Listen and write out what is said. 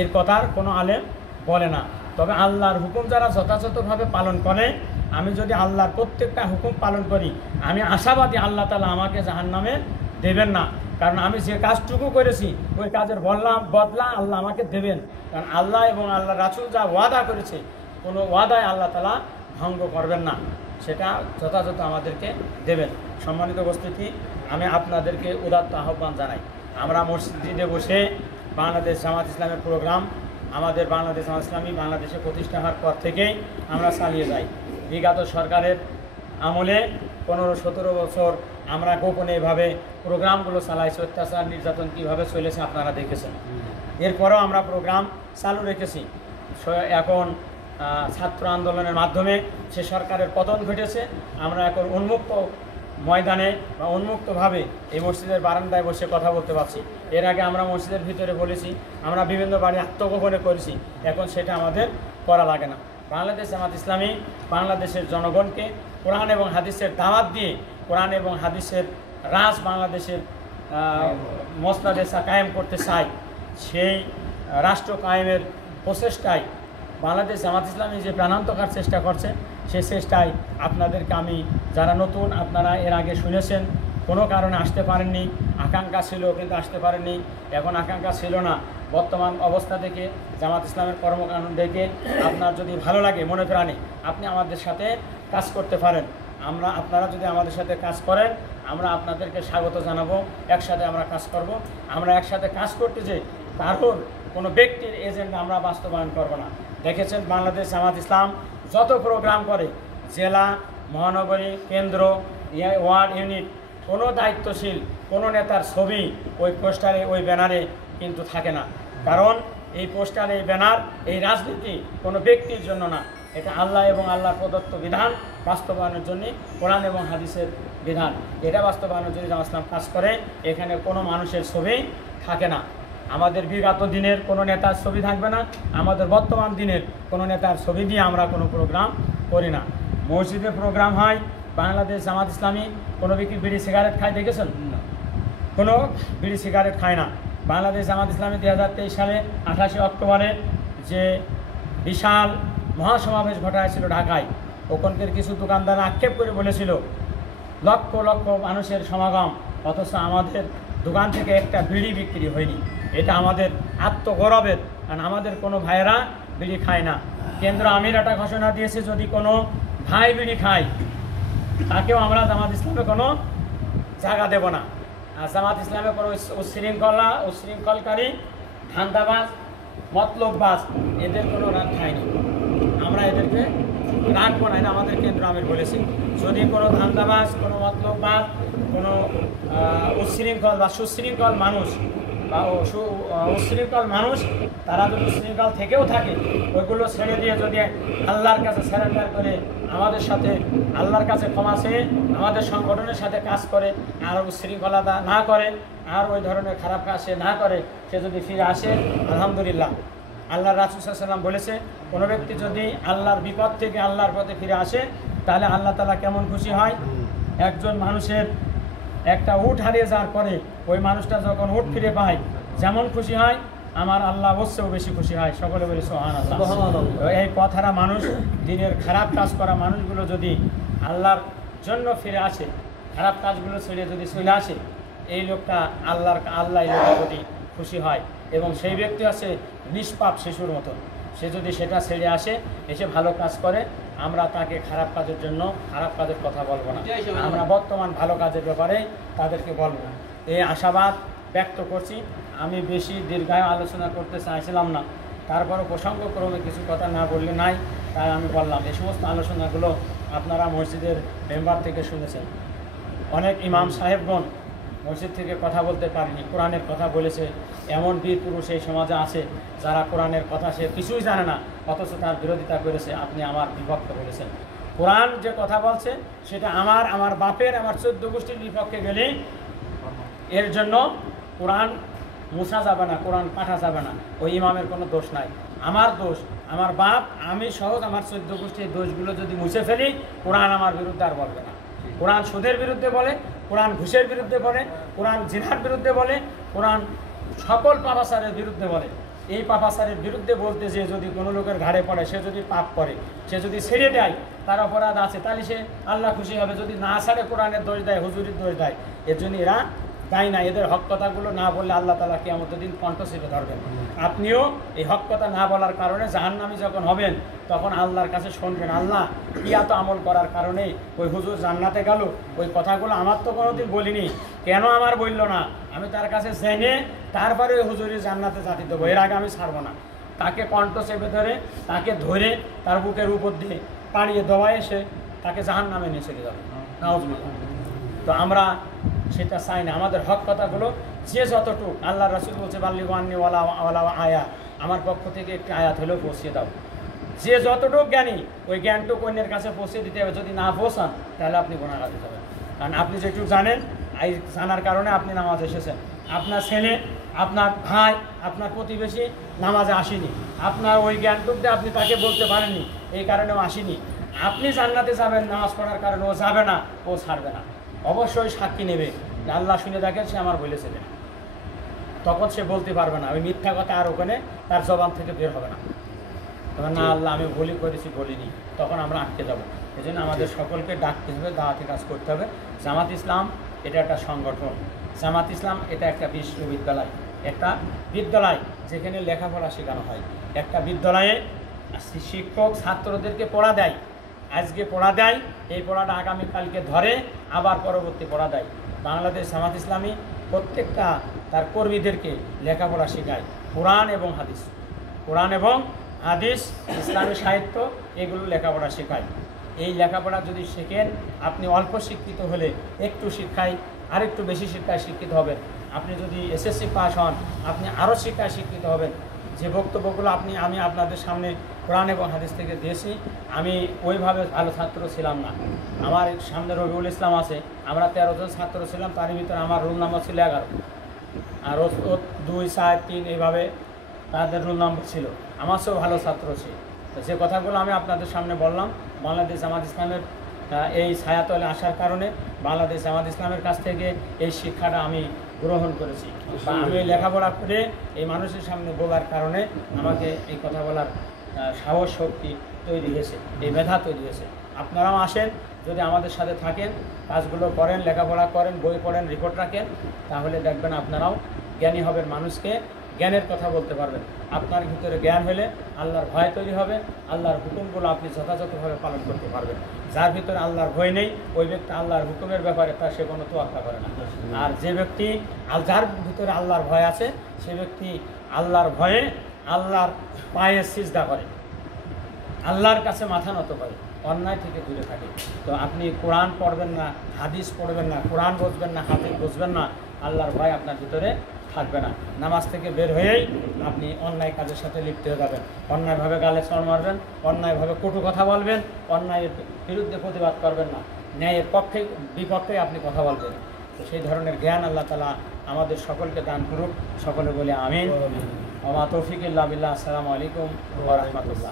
এর কথার কোনো আলেম বলে না। তবে আল্লাহর হুকুম যারা যথাযথভাবে পালন করে, আমি যদি আল্লাহর প্রত্যেকটা হুকুম পালন করি, আমি আশাবাদী আল্লাহ তাআলা আমাকে জাহান্নামে দেবেন না। কারণ আমি যে কাজটুকু করেছি ওই কাজের বদলা আল্লাহ আমাকে দেবেন। কারণ আল্লাহ এবং আল্লাহ রাসূল যা ওয়াদা করেছে, কোনো ওয়াদায় আল্লাহ তাআলা ভঙ্গ করবেন না, সেটা যথাযথ আমাদেরকে দেবেন। সম্মানিত উপস্থিতি, আমি আপনাদেরকে উদাত্ত আহ্বান জানাই, আমরা মসজিদে বসে বাংলাদেশ জামাত ইসলামের প্রোগ্রাম আমাদের বাংলাদেশ জামাত ইসলামী বাংলাদেশে প্রতিষ্ঠা হওয়ার পর থেকেই আমরা চালিয়ে যাই। বিগত সরকারের আমলে 15-17 বছর আমরা গোপনে এভাবে প্রোগ্রামগুলো চালাইছি, অত্যাচার নির্যাতন কীভাবে চলেছে আপনারা দেখেছেন। এরপরেও আমরা প্রোগ্রাম চালু রেখেছি। এখন ছাত্র আন্দোলনের মাধ্যমে সে সরকারের পতন ঘটেছে। আমরা এখন উন্মুক্ত ময়দানে বা উন্মুক্তভাবে এই মসজিদের বারান্দায় বসে কথা বলতে পারছি। এর আগে আমরা মসজিদের ভিতরে বলেছি, আমরা বিভিন্ন বাড়ি আত্মগোপনে করেছি, এখন সেটা আমাদের করা লাগে না। বাংলাদেশ জামাত ইসলামী বাংলাদেশের জনগণকে কোরআন এবং হাদিসের দাওয়াত দিয়ে কোরআন এবং হাদিসের রাজ বাংলাদেশের মসনদে কায়েম করতে চাই। সেই রাষ্ট্র কায়েমের প্রচেষ্টায় বাংলাদেশ জামাত ইসলামী যে প্রাণান্তকার চেষ্টা করছে, সেই চেষ্টায় আপনাদেরকে আমি, যারা নতুন আপনারা এর আগে শুনেছেন, কোনো কারণে আসতে পারেননি, আকাঙ্ক্ষা ছিল কিন্তু আসতে পারেননি, এখন আকাঙ্ক্ষা ছিল না, বর্তমান অবস্থা থেকে জামাত ইসলামের কর্মকাণ্ড দেখে আপনার যদি ভালো লাগে মনে প্রাণে, আপনি আমাদের সাথে কাজ করতে পারেন। আপনারা যদি আমাদের সাথে কাজ করেন, আমরা আপনাদেরকে স্বাগত জানাবো, একসাথে আমরা কাজ করব। আমরা একসাথে কাজ করতে যে কারণ কোনো ব্যক্তির এজেন্ডা আমরা বাস্তবায়ন করব না। দেখেছেন বাংলাদেশ জামাত ইসলাম যত প্রোগ্রাম করে, জেলা, মহানগরী, কেন্দ্র, ওয়ার্ড ইউনিট, কোনো দায়িত্বশীল কোনো নেতার ছবি ওই পোস্টারে ওই ব্যানারে কিন্তু থাকে না। কারণ এই পোস্টার, এই ব্যানার, এই রাজনীতি কোনো ব্যক্তির জন্য না, এটা আল্লাহ এবং আল্লাহর প্রদত্ত বিধান বাস্তবায়নের জন্য, কোরআন এবং হাদিসের বিধান, এটা বাস্তবায়নের জন্য জামাত ইসলাম কাজ করে। এখানে কোনো মানুষের ছবি থাকে না, আমাদের বিগত দিনের কোনো নেতার ছবি থাকবে না, আমাদের বর্তমান দিনের কোনো নেতার ছবি দিয়ে আমরা কোনো প্রোগ্রাম করি না। মসজিদে প্রোগ্রাম হয়, বাংলাদেশ জামাত ইসলামী কোনো ব্যক্তি বিড়ি সিগারেট খায় দেখেছেন? কোনো বিড়ি সিগারেট খায় না। বাংলাদেশ জামাত ইসলামী 2023 সালে 28 অক্টোবরে যে বিশাল মহাসমাবেশ ঘটাইছিল ঢাকায়, ওখানকার কিছু দোকানদার আক্ষেপ করে বলেছিল লক্ষ লক্ষ মানুষের সমাগম, অথচ আমাদের দোকান থেকে একটা বিড়ি বিক্রি হয়নি। এটা আমাদের আত্মগৌরবের, কারণ আমাদের কোনো ভাইয়েরা বিড়ি খায় না। কেন্দ্র আমির একটা ঘোষণা দিয়েছে, যদি কোনো ভাই বিড়ি খায় তাকেও আমরা জামাত ইসলামে কোনো জায়গা দেব না। আর জামাত ইসলামে কোনো উচ্ছৃঙ্খলকারী, ধান্দাবাজ, মতলববাজ এদের কোনো রাত খায়নি, আমরা এদেরকে রাখবো না, এটা আমাদের কেন্দ্র আমির বলেছে। যদি কোনো ধান্দাবাজ, কোনো মতলববাজ, কোনো উচ্ছৃঙ্খল বা সুশৃঙ্খল মানুষ বা উচ্ছৃঙ্খল মানুষ, তারা যদি উচ্ছৃঙ্খল থেকেও থাকে, ওইগুলো ছেড়ে দিয়ে যদি আল্লাহর কাছে স্যারেন্ডার করে আমাদের সাথে আল্লাহর কাছে ক্ষমা চেয়ে আমাদের সংগঠনের সাথে কাজ করে, আর উচ্ছৃঙ্খলতা না করে, আর ওই ধরনের খারাপ কাজ সে না করে, সে যদি ফিরে আসে, আলহামদুলিল্লাহ। আল্লাহ রাসূল সাল্লাল্লাহু আলাইহি ওয়াসাল্লাম বলেছে, কোনো ব্যক্তি যদি আল্লাহর বিপদ থেকে আল্লাহর পথে ফিরে আসে, তাহলে আল্লাহ তাআলা কেমন খুশি হয়। একজন মানুষের একটা উট হারিয়ে যাওয়ার পরে ওই মানুষটা যখন উট ফিরে পায় যেমন খুশি হয়, আমার আল্লাহ অবশ্যই বেশি খুশি হয়। সকলে বলে সুবহানাল্লাহ। এই পথহারা মানুষ, দিনের খারাপ কাজ করা মানুষগুলো যদি আল্লাহর জন্য ফিরে আসে, খারাপ কাজগুলো ছেড়ে যদি চলে আসে, এই লোকটা আল্লাহ এই লোকের প্রতি খুশি হয়। এবং সেই ব্যক্তি আছে নিষ্পাপ শিশুর মতো, সে যদি সেটা ছেড়ে আসে, এসে ভালো কাজ করে, আমরা তাকে খারাপ কাজের জন্য খারাপ কাজের কথা বলবো না, আমরা বর্তমান ভালো কাজের ব্যাপারে তাদেরকে বলবো। এই আশাবাদ ব্যক্ত করছি। আমি বেশি দীর্ঘায়ু আলোচনা করতে চাইছিলাম না, তারপরও প্রসঙ্গক্রমে কিছু কথা না বললে নাই, তাই আমি বললাম। এই সমস্ত আলোচনাগুলো আপনারা মসজিদের মেম্বার থেকে শুনেছেন। অনেক ইমাম সাহেবগণ মসজিদ থেকে কথা বলতে পারেনি, কোরআনের কথা বলেছে। এমন বীর পুরুষ এই সমাজে আছে যারা কোরআনের কথা সে কিছুই জানে না, অথচ তার বিরোধিতা করেছে, আপনি আমার বিপক্ষে বলেছেন। কোরআন যে কথা বলছে সেটা আমার বাপের, আমার 14 গোষ্ঠীর বিপক্ষে গেলে এর জন্য কোরআন মুছা যাবে না, কোরআন পাঠা যাবে না। ওই ইমামের কোনো দোষ নাই, আমার দোষ, আমার বাপ, আমি সহজ আমার 14 গোষ্ঠীর দোষগুলো যদি মুছে ফেলি, কোরআন আমার বিরুদ্ধে আর বলবে না। কোরআন সুদের বিরুদ্ধে বলে, কোরআন ঘুষের বিরুদ্ধে বলে, কোরআন জিনার বিরুদ্ধে বলে, কোরআন সকল পাপাচারের বিরুদ্ধে বলে। এই পাপাচারের বিরুদ্ধে বলতে যে যদি কোনো লোকের ঘাড়ে পড়ে, সে যদি পাপ করে, সে যদি ছেড়ে দেয়, তার অপরাধ আছে, তাহলে সে আল্লাহ খুশি হবে। যদি না ছাড়ে, কোরআনের দোষ দেয়, হুজুরির দোষ দেয়, এর জন্য এরা তাই না। এদের হক কথাগুলো না বললে আল্লাহ তাআলা কিয়ামতের দিন কণ্ঠ চেপে ধরবেন। আপনিও এই হক কথা না বলার কারণে জাহান্নামী যখন হবেন, তখন আল্লাহর কাছে শুনবেন, আল্লাহ কি এত আমল করার কারণে ওই হুজুর জান্নাতে গেল, ওই কথাগুলো আমার তো কোনোদিন বলিনি, কেন আমার বললো না? আমি তার কাছে জেনে তারপরে ওই হুজুরের জান্নাতে জাতি দেবো, এর আগে আমি ছাড়বো না। তাকে কণ্ঠ চেপে ধরে, তাকে ধরে তার বুকের উপর দিয়ে পাড়িয়ে দেওয়া এসে তাকে জাহান্নামে নিয়ে চলে যাবে, নাউজুবিল্লাহ। তো আমরা সেটা চাই না। আমাদের হক কথাগুলো যে যতটুকু, আল্লাহ রাসূল বলছে বাল্লিগু আন্নী ওয়ালা আয়া, আমার পক্ষ থেকে একটি আয়াত হলেও পৌঁছিয়ে দাও। যে যতটুকু জ্ঞানী, ওই জ্ঞানটুকু অন্যের কাছে পৌঁছে দিতে হবে। যদি না পৌঁছান, তাহলে আপনি গুনাহগার হতে হবেন। কারণ আপনি যেটুকু জানেন, এই জানার কারণে আপনি নামাজ এসেছেন। আপনার ছেলে, আপনার ভাই, আপনার প্রতিবেশী নামাজে আসেনি, আপনার ওই জ্ঞানটুকু দিয়ে আপনি তাকে বলতে পারেননি, এই কারণেও আসেনি। আপনি জান্নাতে যাবেন নামাজ পড়ার কারণে, ও যাবে না, ও ছাড়বে না, অবশ্যই সাক্ষী নেবে যে আল্লাহ শুনে দেখেন সে আমার বলেছিলেন। তখন সে বলতে পারবে না, ওই মিথ্যা কথা আর ওখানে তার জবান থেকে বের হবে না। তখন না আল্লাহ আমি ভুলই করেছি, বলিনি, তখন আমরা আটকে যাব। এই জন্য আমাদের সকলকে ডাকতে হবে, দাওয়াতি কাজ করতে হবে। জামাত ইসলাম এটা একটা সংগঠন, জামাত ইসলাম এটা একটা বিশ্ববিদ্যালয়, একটা বিদ্যালয় যেখানে লেখাপড়া শেখানো হয়। একটা বিদ্যালয়ে শিক্ষক ছাত্রদেরকে পড়া দেয়, আজকে পড়া দেয়, এই পড়াটা আগামীকালকে ধরে আবার পরবর্তী পড়া দেয়। বাংলাদেশ জামাত ইসলামী প্রত্যেকটা তার কর্মীদেরকে লেখাপড়া শেখায়, কোরআন এবং হাদিস, কোরআন এবং হাদিস, ইসলামী সাহিত্য, এগুলো লেখাপড়া শেখায়। এই লেখাপড়া যদি শেখেন, আপনি অল্প শিক্ষিত হলে একটু শিক্ষায় আরেকটু বেশি শিক্ষায় শিক্ষিত হবেন। আপনি যদি এসএসসি পাস হন, আপনি আরও শিক্ষায় শিক্ষিত হবেন। যে বক্তব্যগুলো আমি আপনাদের সামনে কোরআন এবং হাদিস থেকে দিয়েছি, আমি ওইভাবে ভালো ছাত্র ছিলাম না। আমার সামনে রবিউল ইসলাম আছে, আমরা 13 জন ছাত্র ছিলাম, তার ভিতরে আমার রোল নাম্বার ছিল 11, আর 2, 4, 3 এইভাবে তাদের রোল নাম্বার ছিল। আমার সব ভালো ছাত্র ছিল। তো যে কথাগুলো আমি আপনাদের সামনে বললাম, বাংলাদেশ জামাত ইসলামের এই ছায়াতলে আসার কারণে বাংলাদেশ জামাত ইসলামের কাছ থেকে এই শিক্ষাটা আমি গ্রহণ করেছি, বা আমি লেখাপড়া করে এই মানুষের সামনে বলার কারণে আমাকে এই কথা বলার সাহস শক্তি তৈরি হয়েছে, এই মেধা তৈরি হয়েছে। আপনারাও আসেন, যদি আমাদের সাথে থাকেন, কাজগুলো করেন, লেখাপড়া করেন, বই পড়েন, রিপোর্ট রাখেন, তাহলে দেখবেন আপনারাও জ্ঞানী হবেন, মানুষকে জ্ঞানের কথা বলতে পারবেন। আপনার ভিতরে জ্ঞান হলে আল্লাহর ভয় তৈরি হবে, আল্লাহর হুকুমগুলো আপনি যথাযথভাবে পালন করতে পারবেন। যার ভিতরে আল্লাহর ভয় নেই, ওই ব্যক্তি আল্লাহর হুকুমের ব্যাপারে তার সে কোনো তোয়াক্কা করে না। আর যে ব্যক্তি যার ভিতরে আল্লাহর ভয় আছে, সে ব্যক্তি আল্লাহর ভয়ে আল্লাহর পায়ে সিজদা করে, আল্লাহর কাছে মাথা নত করে, অন্যায় থেকে দূরে থাকে। তো আপনি কোরআন পড়বেন না, হাদিস পড়বেন না, কোরআন বুঝবেন না, হাদিস বুঝবেন না, আল্লাহর ভয় আপনার ভিতরে থাকবে না। নামাজ থেকে বের হয়েই আপনি অন্যায় কাজের সাথে লিপ্ত হয়ে যাবেন, অন্যায়ভাবে গালে চড় মারবেন, অন্যায়ভাবে কটু কথা বলবেন, অন্যায়ের বিরুদ্ধে প্রতিবাদ করবেন না, ন্যায়ের পক্ষে বিপক্ষে আপনি কথা বলবেন। তো সেই ধরনের জ্ঞান আল্লাহ তাআলা আমাদের সকলকে দান করুক। সকলে বলে আমিন। ওয়া মা তৌফিক ইল্লা বিল্লাহ। আসসালামু আলাইকুম ওয়া রাহমাতুল্লাহ।